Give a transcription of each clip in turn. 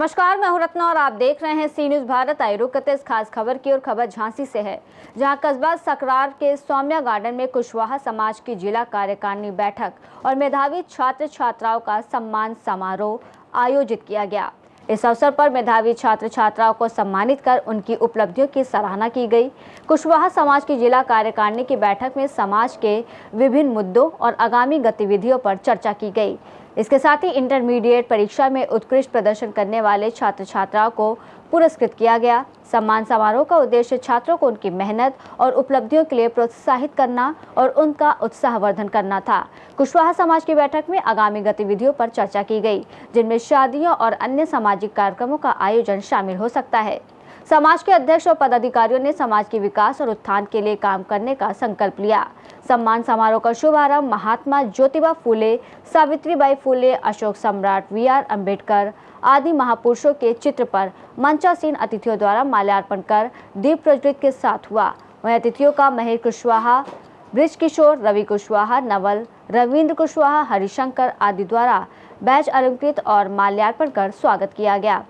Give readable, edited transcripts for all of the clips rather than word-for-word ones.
नमस्कार, मैं हूं रत्ना और आप देख रहे हैं सी न्यूज भारत। आई रुक करते इस खास खबर की और खबर झांसी से है, जहां कस्बा सकरार के सौम्या गार्डन में कुशवाहा समाज की जिला कार्यकारिणी बैठक और मेधावी छात्र छात्राओं का सम्मान समारोह आयोजित किया गया। इस अवसर पर मेधावी छात्र छात्राओं को सम्मानित कर उनकी उपलब्धियों की सराहना की गई। कुशवाहा समाज की जिला कार्यकारिणी की बैठक में समाज के विभिन्न मुद्दों और आगामी गतिविधियों पर चर्चा की गई। इसके साथ ही इंटरमीडिएट परीक्षा में उत्कृष्ट प्रदर्शन करने वाले छात्र छात्राओं को पुरस्कृत किया गया। सम्मान समारोह का उद्देश्य छात्रों को उनकी मेहनत और उपलब्धियों के लिए प्रोत्साहित करना और उनका उत्साहवर्धन करना था। कुशवाहा समाज की बैठक में आगामी गतिविधियों पर चर्चा की गई, जिनमें शादियों और अन्य सामाजिक कार्यक्रमों का आयोजन शामिल हो सकता है। समाज के अध्यक्ष और पदाधिकारियों ने समाज के विकास और उत्थान के लिए काम करने का संकल्प लिया। सम्मान समारोह का शुभारंभ महात्मा ज्योतिबा फूले, सावित्रीबाई फूले, अशोक सम्राट, वी.आर. अम्बेडकर आदि महापुरुषों के चित्र पर मंचासीन अतिथियों द्वारा माल्यार्पण कर दीप प्रज्वलित के साथ हुआ। वहीं अतिथियों का महेश कुशवाहा, ब्रिज किशोर, रवि कुशवाहा, नवल, रविंद्र कुशवाहा, हरिशंकर आदि द्वारा बैच अलंकृत और माल्यार्पण कर स्वागत किया गया।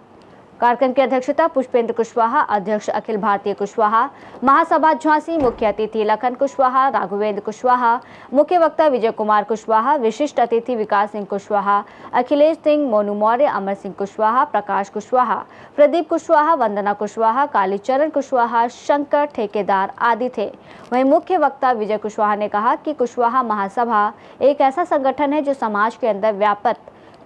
कार्यक्रम की अध्यक्षता पुष्पेंद्र कुशवाहा, अध्यक्ष अखिल भारतीय कुशवाहा महासभा झांसी, मुख्य अतिथि लखन कुशवाहा, राघवेंद्र कुशवाहा, मुख्य वक्ता विजय कुमार कुशवाहा, विशिष्ट अतिथि विकास सिंह कुशवाहा, अखिलेश सिंह, मोनू मौर्य, अमर सिंह कुशवाहा, प्रकाश कुशवाहा, प्रदीप कुशवाहा, वंदना कुशवाहा, कालीचरण कुशवाहा, शंकर ठेकेदार आदि थे। वहीं मुख्य वक्ता विजय कुशवाहा ने कहा कि कुशवाहा महासभा एक ऐसा संगठन है जो समाज के अंदर व्याप्त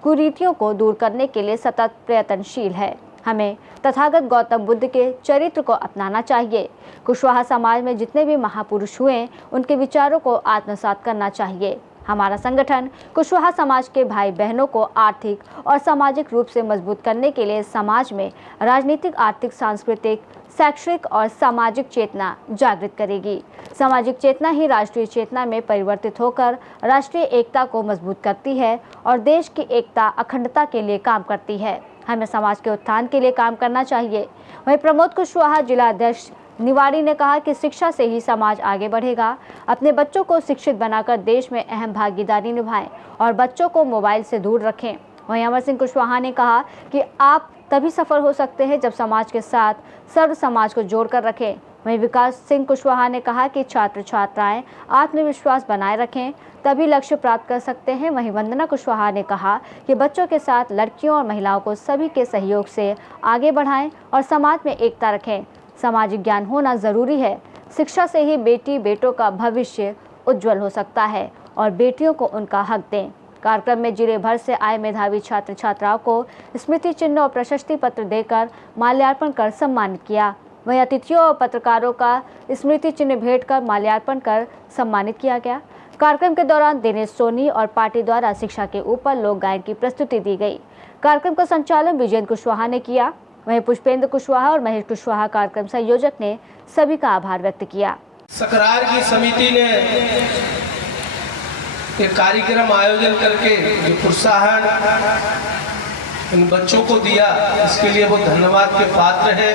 कुरीतियों को दूर करने के लिए सतत प्रयत्नशील है। हमें तथागत गौतम बुद्ध के चरित्र को अपनाना चाहिए। कुशवाहा समाज में जितने भी महापुरुष हुए, उनके विचारों को आत्मसात करना चाहिए। हमारा संगठन कुशवाहा समाज के भाई बहनों को आर्थिक और सामाजिक रूप से मजबूत करने के लिए समाज में राजनीतिक, आर्थिक, सांस्कृतिक, शैक्षिक और सामाजिक चेतना जागृत करेगी। सामाजिक चेतना ही राष्ट्रीय चेतना में परिवर्तित होकर राष्ट्रीय एकता को मजबूत करती है और देश की एकता, अखंडता के लिए काम करती है। हमें समाज के उत्थान के लिए काम करना चाहिए। वहीं प्रमोद कुशवाहा, जिला अध्यक्ष निवाड़ी, ने कहा कि शिक्षा से ही समाज आगे बढ़ेगा। अपने बच्चों को शिक्षित बनाकर देश में अहम भागीदारी निभाएं और बच्चों को मोबाइल से दूर रखें। वहीं अमर सिंह कुशवाहा ने कहा कि आप तभी सफल हो सकते हैं जब समाज के साथ सर्व समाज को जोड़कर रखें। वहीं विकास सिंह कुशवाहा ने कहा कि छात्र छात्राएं आत्मविश्वास बनाए रखें, तभी लक्ष्य प्राप्त कर सकते हैं। वहीं वंदना कुशवाहा ने कहा कि बच्चों के साथ लड़कियों और महिलाओं को सभी के सहयोग से आगे बढ़ाएं और समाज में एकता रखें। सामाजिक ज्ञान होना जरूरी है। शिक्षा से ही बेटी बेटों का भविष्य उज्जवल हो सकता है और बेटियों को उनका हक दें। कार्यक्रम में जिले भर से आए मेधावी छात्र छात्राओं को स्मृति चिन्ह और प्रशस्ति पत्र देकर माल्यार्पण कर सम्मानित किया। वहीं अतिथियों और पत्रकारों का स्मृति चिन्ह भेंट कर माल्यार्पण कर सम्मानित किया गया। कार्यक्रम के दौरान दिनेश सोनी और पार्टी द्वारा शिक्षा के ऊपर लोक गायन की प्रस्तुति दी गई। कार्यक्रम का संचालन विजेंद्र कुशवाहा ने किया। वहीं पुष्पेंद्र कुशवाहा और महेश कुशवाहा, कार्यक्रम संयोजक, ने सभी का आभार व्यक्त किया। सकरार की समिति ने एक कार्यक्रम आयोजन करके जो प्रोत्साहन इन बच्चों को दिया, इसके लिए वो धन्यवाद के पात्र है।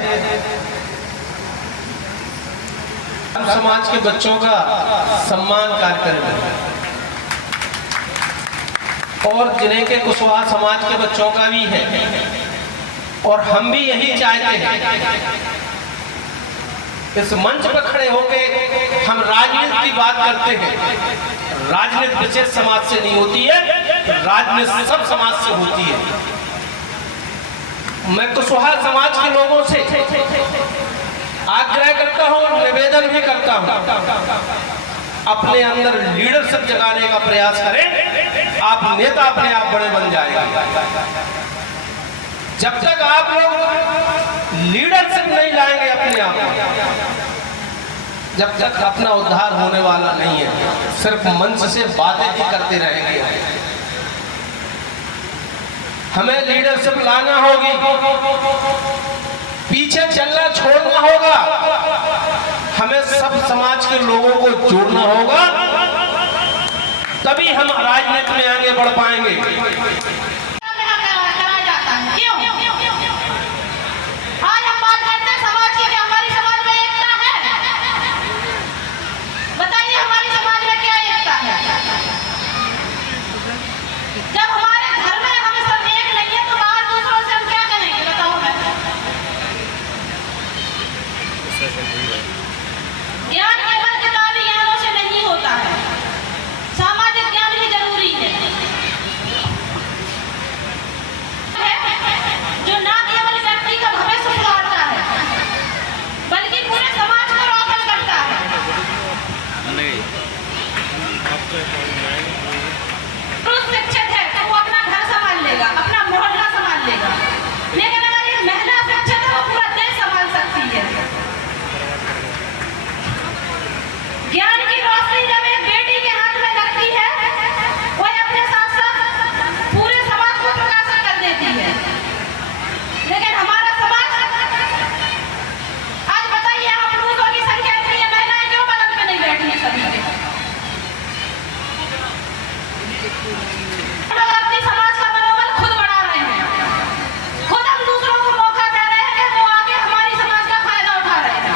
समाज के बच्चों का सम्मान कार्यक्रम है और जिले के कुशवाहा समाज के बच्चों का भी है और हम भी यही चाहते हैं। इस मंच पर खड़े होकर हम राजनीति की बात करते हैं। राजनीति विशेष समाज से नहीं होती है, राजनीति सब समाज से होती है। मैं कुशवाहा समाज के लोगों से आग्रह करता हूं, निवेदन भी करता हूं, अपने अंदर लीडरशिप जगाने का प्रयास करें। आप नेता अपने आप बड़े बन जाएगा। जब तक आप लोग लीडरशिप नहीं लाएंगे अपने आप, जब तक अपना उद्धार होने वाला नहीं है। सिर्फ मंच से बातें ही करते रहेंगे। हमें लीडरशिप लाना होगी, पीछे चलना छोड़ना होगा। हमें सब समाज के लोगों को जोड़ना होगा, तभी हम राजनीति में आगे बढ़ पाएंगे। जब हमारे घर में हम सब एक नहीं है तो बाहर दूसरों से हम क्या कहेंगे? पुरुष शिक्षित है तो वो अपना घर संभाल लेगा, अपना मोहल्ला संभाल लेगा, लेकिन अगर एक महिला शिक्षित है वो पूरा देश संभाल सकती है। ज्ञान की रोशनी जब एक बेटी के हाथ में लगती है वो अपने साथ साथ पूरे समाज को प्रकाशित कर देती है। लेकिन हमारा समाज आज बताइए, यहाँ पुरुषों की संख्या इतनी है, महिलाएं क्यों बगल में नहीं बैठी है सभी के? लोग अपनी समाज का मनोबल खुद बढ़ा रहे हैं, खुद हम दूसरों को मौका दे रहे हैं कि वो आगे हमारी समाज का फायदा उठा रहे हैं।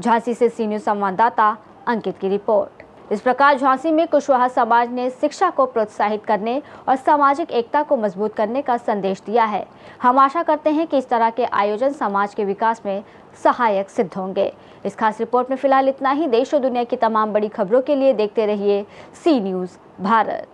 झांसी से सी न्यूज़ संवाददाता अंकित की रिपोर्ट। इस प्रकार झांसी में कुशवाहा समाज ने शिक्षा को प्रोत्साहित करने और सामाजिक एकता को मजबूत करने का संदेश दिया है। हम आशा करते हैं कि इस तरह के आयोजन समाज के विकास में सहायक सिद्ध होंगे। इस खास रिपोर्ट में फिलहाल इतना ही। देश और दुनिया की तमाम बड़ी खबरों के लिए देखते रहिए सी न्यूज़ भारत।